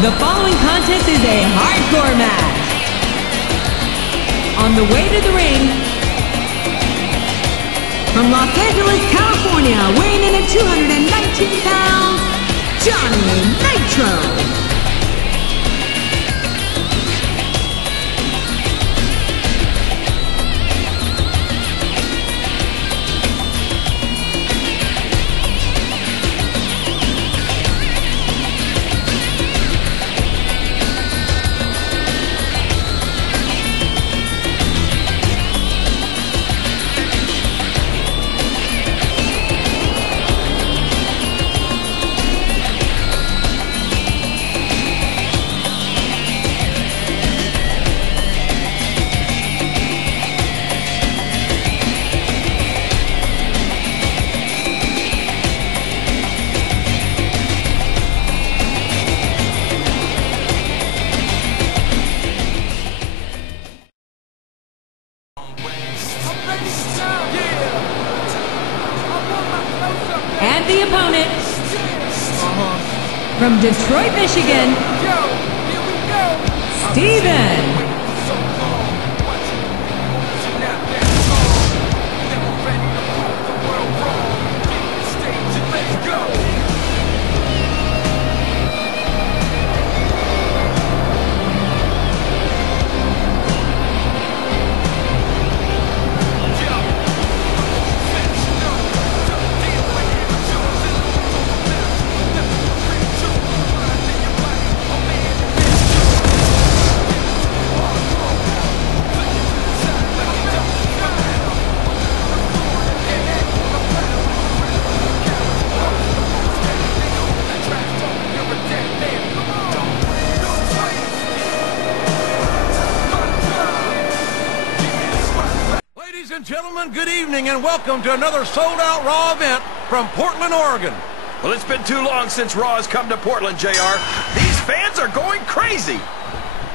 The following contest is a hardcore match. On the way to the ring, from Los Angeles, California, weighing in at 219 pounds, Johnny Nitro. And the opponent, from Detroit, Michigan, Steven. Ladies and gentlemen, good evening and welcome to another sold-out Raw event from Portland, Oregon. Well, it's been too long since Raw has come to Portland, JR. These fans are going crazy.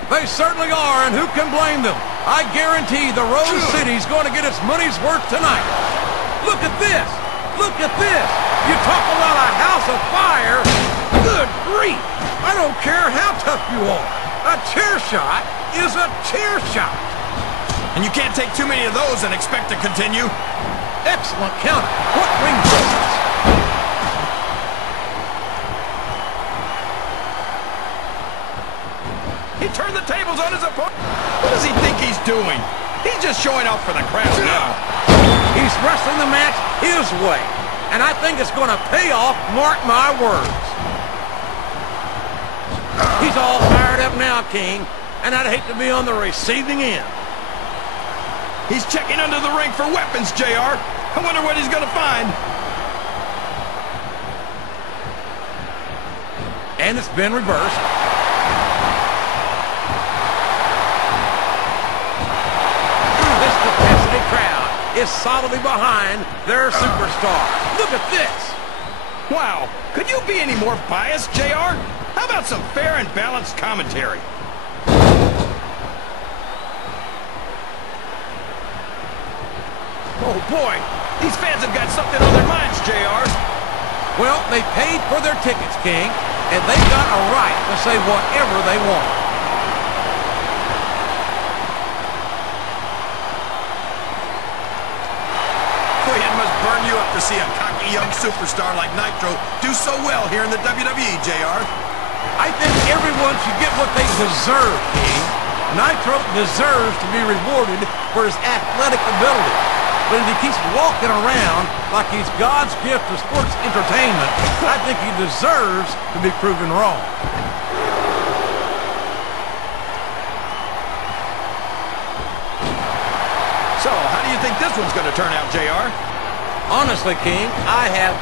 They certainly are, and who can blame them? I guarantee the Rose City's going to get its money's worth tonight. Look at this. Look at this. You talk about a house of fire. Good grief. I don't care how tough you are. A chair shot is a chair shot. And you can't take too many of those and expect to continue. Excellent counter. What ring presence? He turned the tables on his opponent. What does he think he's doing? He's just showing off for the crowd now. He's wrestling the match his way. And I think it's going to pay off, mark my words. He's all fired up now, King. And I'd hate to be on the receiving end. He's checking under the ring for weapons, JR. I wonder what he's going to find. And it's been reversed. This capacity crowd is solidly behind their superstar. Look at this. Wow. Could you be any more biased, JR? How about some fair and balanced commentary? Oh, boy. These fans have got something on their minds, JR. Well, they paid for their tickets, King, and they've got a right to say whatever they want. Boy, it must burn you up to see a cocky young superstar like Nitro do so well here in the WWE, JR. I think everyone should get what they deserve, King. Nitro deserves to be rewarded for his athletic ability. But if he keeps walking around like he's God's gift to sports entertainment, I think he deserves to be proven wrong. So, how do you think this one's going to turn out, JR? Honestly, King, I have...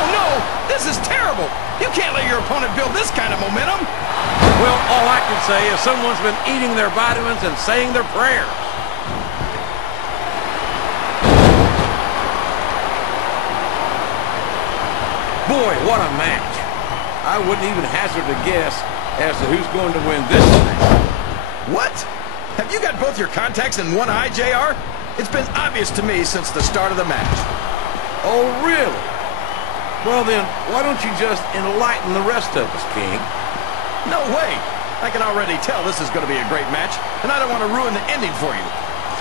Oh, no! This is terrible! You can't let your opponent build this kind of momentum! Well, all I can say is someone's been eating their vitamins and saying their prayers. Boy, what a match. I wouldn't even hazard a guess as to who's going to win this match. What? Have you got both your contacts in one eye, JR? It's been obvious to me since the start of the match. Oh, really? Well, then, why don't you just enlighten the rest of us, King? No way. I can already tell this is going to be a great match, and I don't want to ruin the ending for you.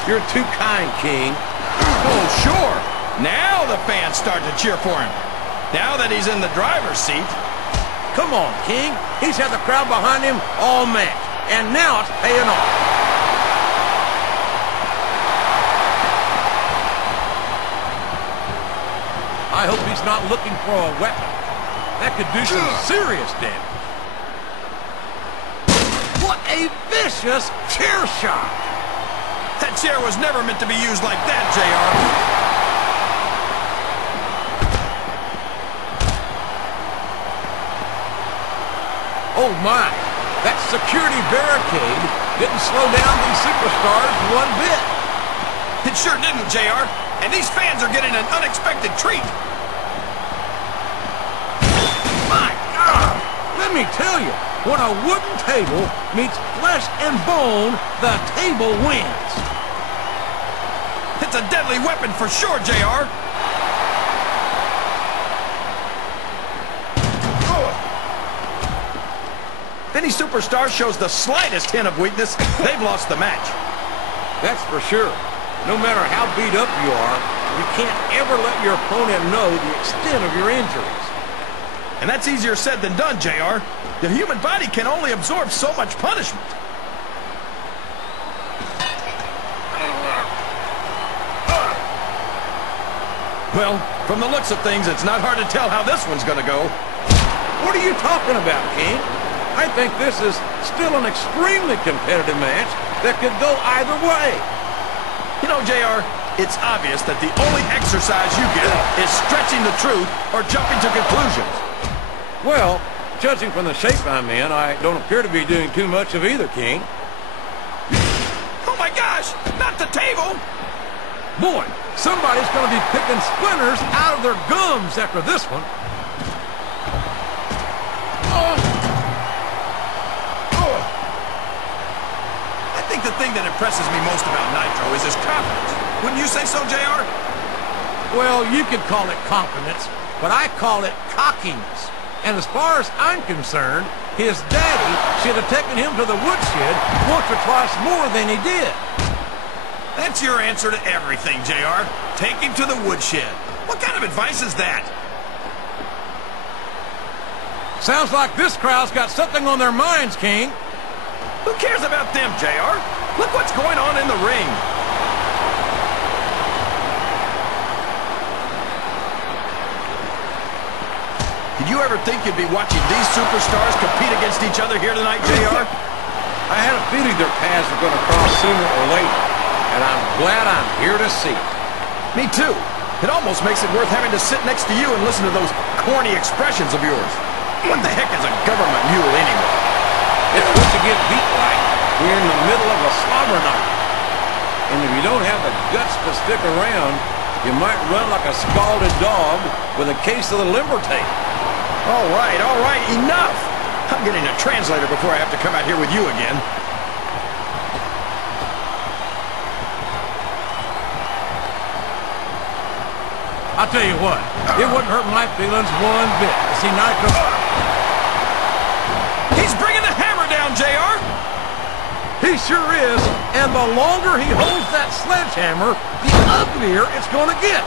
You're too kind, King. Oh, sure. Now the fans start to cheer for him. Now that he's in the driver's seat. Come on, King. He's had the crowd behind him all match, and now it's paying off. I hope he's not looking for a weapon. That could do some serious damage. What a vicious chair shot. That chair was never meant to be used like that, JR. Oh, my. That security barricade didn't slow down these superstars one bit. It sure didn't, JR. And these fans are getting an unexpected treat. My God! Let me tell you, when a wooden table meets flesh and bone, the table wins. It's a deadly weapon for sure, JR. If any superstar shows the slightest hint of weakness, they've lost the match. That's for sure. No matter how beat up you are, you can't ever let your opponent know the extent of your injuries. And that's easier said than done, JR. The human body can only absorb so much punishment. Well, from the looks of things, it's not hard to tell how this one's going to go. What are you talking about, King? I think this is still an extremely competitive match that could go either way. You know, JR, it's obvious that the only exercise you get is stretching the truth or jumping to conclusions. Well, judging from the shape I'm in, I don't appear to be doing too much of either, King. Oh my gosh, not the table! Boy, somebody's going to be picking splinters out of their gums after this one. I think the thing that impresses me most about Nitro is his confidence. Wouldn't you say so, JR? Well, you could call it confidence, but I call it cockiness. And as far as I'm concerned, his daddy should have taken him to the woodshed once or twice more than he did. That's your answer to everything, JR. Take him to the woodshed. What kind of advice is that? Sounds like this crowd's got something on their minds, King. Who cares about them, JR? Look what's going on in the ring. Did you ever think you'd be watching these superstars compete against each other here tonight, JR? I had a feeling their paths were going to cross sooner or later, and I'm glad I'm here to see it. Me too. It almost makes it worth having to sit next to you and listen to those corny expressions of yours. What the heck is a government mule anyway? It's what you get beat like. We're in the middle of a slobber knocker. And if you don't have the guts to stick around, you might run like a scalded dog with a case of the limber tape. All right, enough! I'm getting a translator before I have to come out here with you again. I'll tell you what, it wouldn't hurt my feelings one bit to see Nitro. He's bringing the hammer down, JR! He sure is, and the longer he holds that sledgehammer, the uglier it's going to get.